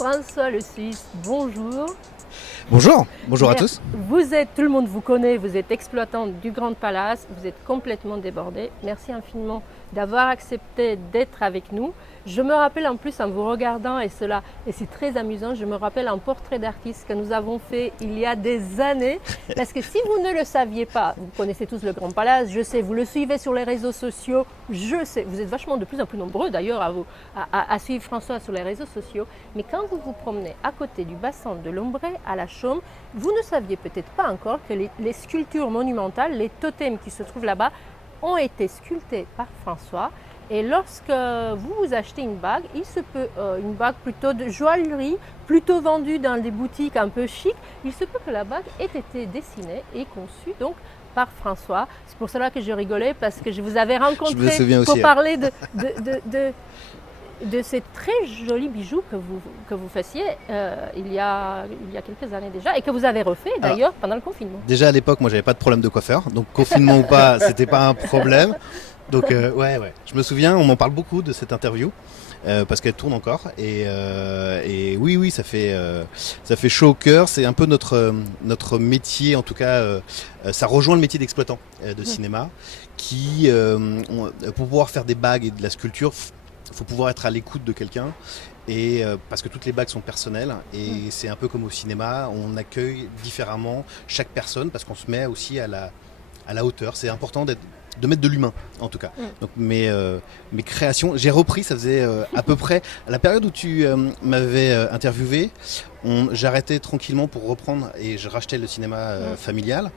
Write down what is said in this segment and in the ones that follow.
François le Suisse, bonjour. Bonjour à tous. Tout le monde vous connaît, vous êtes exploitant du Grand Palace, vous êtes complètement débordé. Merci infiniment d'avoir accepté d'être avec nous. Je me rappelle en plus en vous regardant, et c'est très amusant, je me rappelle un portrait d'artiste que nous avons fait il y a des années. Parce que si vous ne le saviez pas, vous connaissez tous le Grand Palace, je sais, vous le suivez sur les réseaux sociaux, je sais, vous êtes vachement de plus en plus nombreux d'ailleurs à suivre François sur les réseaux sociaux. Mais quand vous vous promenez à côté du bassin de l'Ombré à la Chaume, vous ne saviez peut-être pas encore que les sculptures monumentales, les totems qui se trouvent là-bas, ont été sculptés par François. Et lorsque vous achetez une bague, il se peut, une bague plutôt de joaillerie, plutôt vendue dans des boutiques un peu chic, il se peut que la bague ait été dessinée et conçue donc par François. C'est pour cela que je rigolais, parce que je vous avais rencontré pour parler de ces très jolis bijoux que vous faisiez il y a quelques années déjà, et que vous avez refait d'ailleurs pendant le confinement. Déjà à l'époque, moi j'avais pas de problème de coiffeur, donc confinement ou pas, c'était pas un problème. Donc ouais, je me souviens, on m'en parle beaucoup de cette interview parce qu'elle tourne encore et oui, ça fait chaud au cœur. C'est un peu notre métier, en tout cas, ça rejoint le métier d'exploitant de cinéma, qui pour pouvoir faire des bagues et de la sculpture, faut pouvoir être à l'écoute de quelqu'un. Et parce que toutes les bagues sont personnelles et c'est un peu comme au cinéma, on accueille différemment chaque personne parce qu'on se met aussi à la hauteur. C'est important de mettre de l'humain en tout cas. Donc mes créations, j'ai repris, ça faisait à peu près à la période où tu m'avais interviewé, j'arrêtais tranquillement pour reprendre et je rachetais le cinéma familial.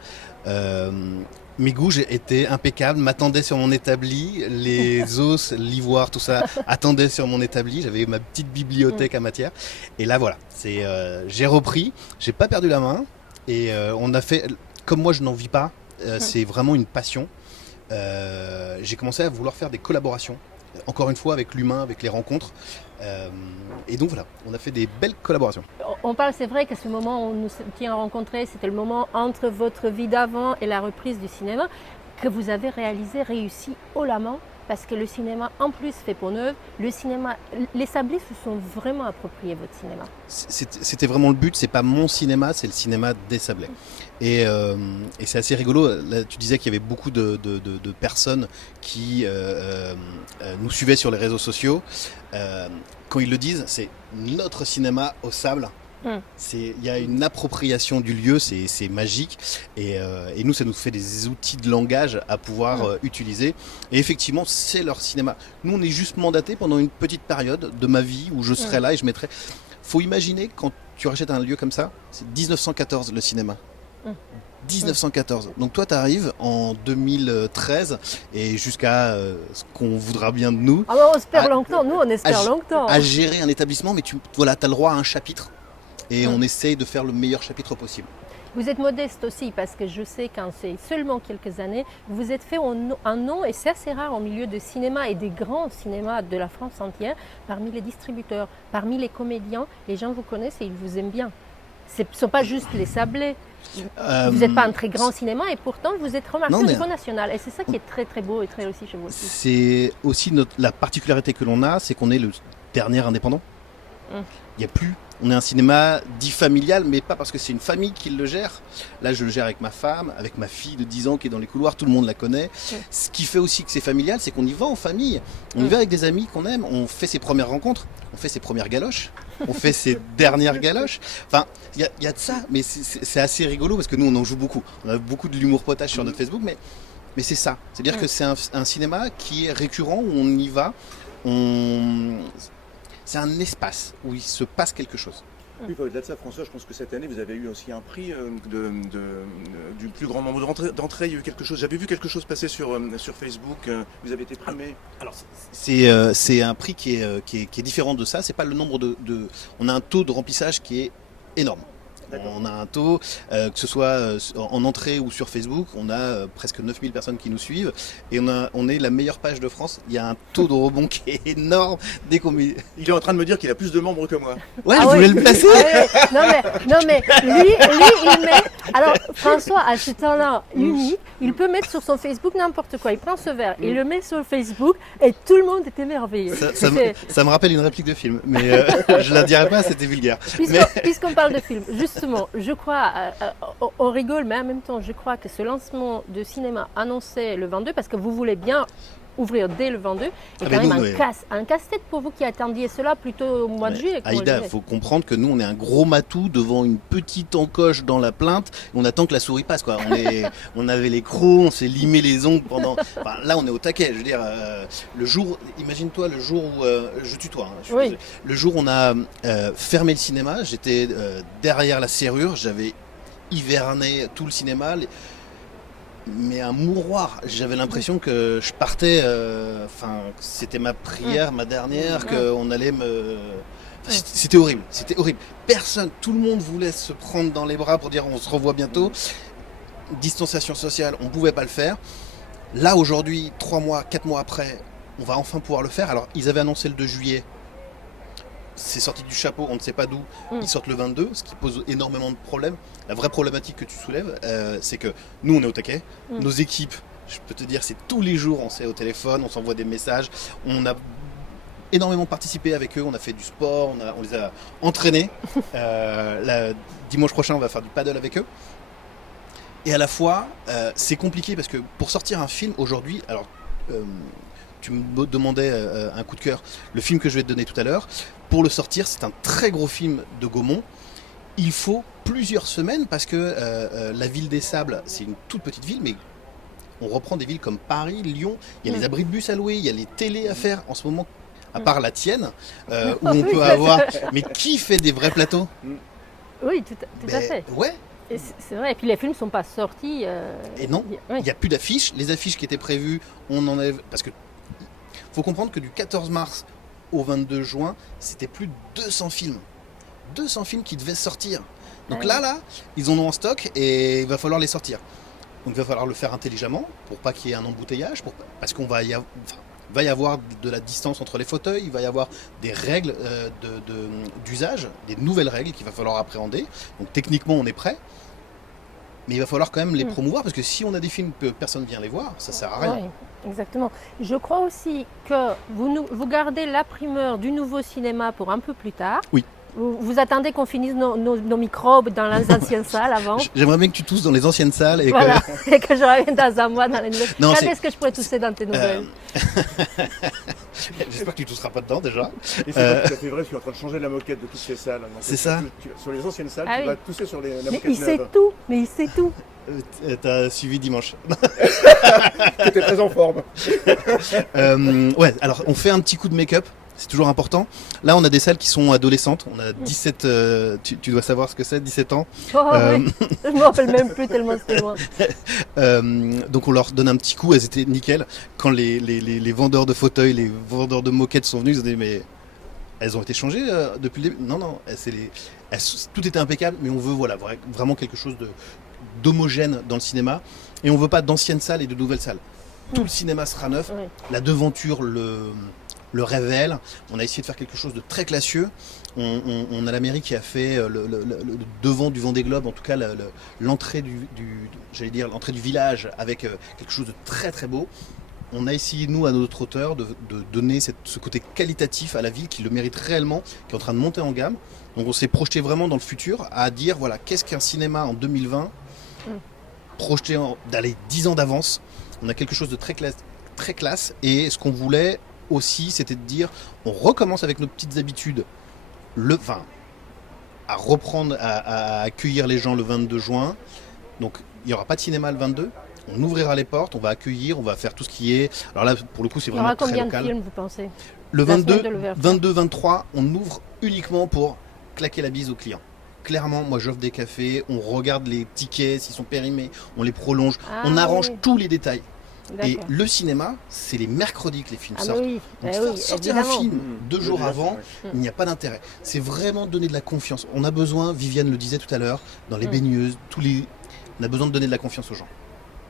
Mes goûts étaient impeccables, m'attendaient sur mon établi, les os, l'ivoire, tout ça attendait sur mon établi. J'avais ma petite bibliothèque à matière. Et là voilà, j'ai repris, j'ai pas perdu la main et on a fait, comme moi je n'en vis pas, c'est vraiment une passion. J'ai commencé à vouloir faire des collaborations, encore une fois avec l'humain, avec les rencontres. Et donc voilà, on a fait des belles collaborations. On parle, c'est vrai que ce moment où on nous tient rencontrés, c'était le moment entre votre vie d'avant et la reprise du cinéma, que vous avez réussi haut la main, parce que le cinéma en plus fait peau neuve. Le cinéma, les Sablés se sont vraiment appropriés votre cinéma. C'était vraiment le but, c'est pas mon cinéma, c'est le cinéma des Sablés. Et c'est assez rigolo, là, tu disais qu'il y avait beaucoup de personnes qui nous suivaient sur les réseaux sociaux. Quand ils le disent, c'est notre cinéma au sable. Il y a une appropriation du lieu, c'est magique et nous ça nous fait des outils de langage à pouvoir utiliser et effectivement c'est leur cinéma. Nous on est juste mandatés pendant une petite période de ma vie où je serai là et je mettrai. Faut imaginer quand tu rachètes un lieu comme ça, c'est 1914 le cinéma. 1914. Donc toi tu arrives en 2013 et jusqu'à ce qu'on voudra bien de nous. Ah bah on espère longtemps, nous on espère longtemps. À gérer un établissement, mais tu as le droit à un chapitre. Et on essaye de faire le meilleur chapitre possible. Vous êtes modeste aussi, parce que je sais qu'en c'est seulement quelques années, vous êtes fait un nom, et c'est assez rare au milieu de cinéma et des grands cinémas de la France entière, parmi les distributeurs, parmi les comédiens, les gens vous connaissent et ils vous aiment bien. Ce ne sont pas juste les Sablés. Vous n'êtes pas un très grand cinéma et pourtant vous êtes remarqué au niveau national. Et c'est ça qui est très très beau et très réussi chez vous aussi. C'est aussi la particularité que l'on a, c'est qu'on est le dernier indépendant. Il n'y a plus. On est un cinéma dit familial, mais pas parce que c'est une famille qui le gère. Là, je le gère avec ma femme, avec ma fille de 10 ans qui est dans les couloirs, tout le monde la connaît. Ce qui fait aussi que c'est familial, c'est qu'on y va en famille. On y va avec des amis qu'on aime, on fait ses premières rencontres, on fait ses premières galoches, on fait ses dernières galoches. Enfin, il y a de ça, mais c'est assez rigolo parce que nous, on en joue beaucoup. On a beaucoup de l'humour potage sur notre Facebook, mais c'est ça. C'est-à-dire que c'est un cinéma qui est récurrent, où on y va, c'est un espace où il se passe quelque chose. Oui, au-delà de ça, François, je pense que cette année, vous avez eu aussi un prix du plus grand nombre d'entrées. Il y a eu quelque chose. J'avais vu quelque chose passer sur Facebook. Vous avez été primé. Alors, c'est un prix qui est différent de ça. C'est pas le nombre on a un taux de remplissage qui est énorme. On a un taux, que ce soit en entrée ou sur Facebook, on a presque 9000 personnes qui nous suivent et on est la meilleure page de France. Il y a un taux de rebond qui est énorme dès qu'on met... Il est en train de me dire qu'il a plus de membres que moi. Ouais, je voulais le placer. Non mais lui il met. Alors François a ce talent unique. Il peut mettre sur son Facebook n'importe quoi. Il prend ce verre, il le met sur Facebook et tout le monde est émerveillé. Ça me rappelle une réplique de film, mais je la dirai pas, c'était vulgaire. Puisqu'on parle de film, justement, je crois, on rigole, mais en même temps, je crois que ce lancement de cinéma annoncé le 22, parce que vous voulez bien ouvrir dès le 22, est quand même un casse-tête pour vous qui attendiez cela plutôt au mois de juillet. Aïda, il faut comprendre que nous, on est un gros matou devant une petite encoche dans la plainte. On attend que la souris passe, quoi. On avait les crocs, on s'est limé les ongles pendant... Enfin, là, on est au taquet. Je veux dire, le jour... Imagine-toi le jour où... je tutoie. Oui. Le jour où on a fermé le cinéma, j'étais derrière la serrure, j'avais hiverné tout le cinéma... Mais un mouroir, j'avais l'impression que je partais, c'était ma prière, ma dernière, qu'on allait me... C'était horrible, Personne, tout le monde voulait se prendre dans les bras pour dire on se revoit bientôt. Distanciation sociale, on ne pouvait pas le faire. Là aujourd'hui, 3 mois, 4 mois après, on va enfin pouvoir le faire. Alors ils avaient annoncé le 2 juillet. C'est sorti du chapeau, on ne sait pas d'où. Ils sortent le 22, ce qui pose énormément de problèmes. La vraie problématique que tu soulèves, c'est que nous, on est au taquet. Nos équipes, je peux te dire, c'est tous les jours, on s'est au téléphone, on s'envoie des messages. On a énormément participé avec eux, on a fait du sport, on les a entraînés. Dimanche prochain, on va faire du paddle avec eux. Et à la fois, c'est compliqué parce que pour sortir un film aujourd'hui, alors... tu me demandais un coup de cœur, le film que je vais te donner tout à l'heure. Pour le sortir, c'est un très gros film de Gaumont. Il faut plusieurs semaines parce que la ville des Sables, c'est une toute petite ville, mais on reprend des villes comme Paris, Lyon. Il y a les abris de bus à louer, il y a les télés à faire en ce moment, à part la tienne, où on peut avoir... Mais qui fait des vrais plateaux ? Oui, tout à fait. Ouais. C'est vrai, et puis les films ne sont pas sortis. Et non, il n'y a plus d'affiches. Les affiches qui étaient prévues, on enlève... Parce que faut comprendre que du 14 mars au 22 juin, c'était plus de 200 films. 200 films qui devaient sortir. Donc là, ils en ont en stock et il va falloir les sortir. Donc il va falloir le faire intelligemment pour pas qu'il y ait un embouteillage, parce qu'on va y avoir de la distance entre les fauteuils, il va y avoir des règles d'usage, des nouvelles règles qu'il va falloir appréhender. Donc techniquement, on est prêt. Mais il va falloir quand même les promouvoir, parce que si on a des films que personne ne vient les voir, ça sert à rien. Oui, exactement. Je crois aussi que vous gardez la primeur du nouveau cinéma pour un peu plus tard. Oui. Vous attendez qu'on finisse nos microbes dans les anciennes salles avant. J'aimerais bien que tu tousses dans les anciennes salles et et que je revienne dans un mois dans les nouvelles. Quand est-ce que je pourrais tousser dans tes nouvelles J'espère que tu tousseras pas dedans déjà. Et c'est pas tout à fait vrai, je suis en train de changer la moquette de toutes ces salles. C'est ça. Sur les anciennes salles, tu vas tousser sur la mais moquette il neuve. Il sait tout. T'as suivi dimanche. T'étais très en forme. Ouais, alors on fait un petit coup de make-up. C'est toujours important. Là, on a des salles qui sont adolescentes. On a 17... tu dois savoir ce que c'est, 17 ans. Oui. Je ne me rappelle même plus tellement c'était loin. Donc on leur donne un petit coup. Elles étaient nickel. Quand les vendeurs de fauteuils, les vendeurs de moquettes sont venus, ils ont dit mais elles ont été changées depuis le début. Non, tout était impeccable. Mais on veut vraiment quelque chose d'homogène dans le cinéma. Et on veut pas d'anciennes salles et de nouvelles salles. Tout le cinéma sera neuf. Oui. La devanture le révèle. On a essayé de faire quelque chose de très classieux. On a la mairie qui a fait le devant du Vendée Globe, en tout cas l'entrée l'entrée du village avec quelque chose de très très beau. On a essayé, nous, à notre hauteur, de donner ce côté qualitatif à la ville qui le mérite réellement, qui est en train de monter en gamme. Donc on s'est projeté vraiment dans le futur à dire, voilà, qu'est-ce qu'un cinéma en 2020, projeté d'aller 10 ans d'avance. On a quelque chose de très classe, et ce qu'on voulait aussi, c'était de dire, on recommence avec nos petites habitudes, à reprendre, à accueillir les gens le 22 juin. Donc il n'y aura pas de cinéma le 22. On ouvrira les portes, on va accueillir, on va faire tout ce qui est... Alors là, pour le coup, c'est vraiment très local. Il y aura combien de films, vous pensez ? Le 22-23, on ouvre uniquement pour claquer la bise aux clients. Clairement, moi j'offre des cafés, on regarde les tickets, s'ils sont périmés, on les prolonge, on arrange tous les détails. Et D'accord. le cinéma, c'est les mercredis que les films Ah sortent. oui, Donc oui, sortir un évidemment. film Mmh. 2 jours Déjà, avant, ouais. il n'y a pas d'intérêt. C'est vraiment donner de la confiance. On a besoin, Viviane le disait tout à l'heure, dans les Mm. baigneuses, on a besoin de donner de la confiance aux gens.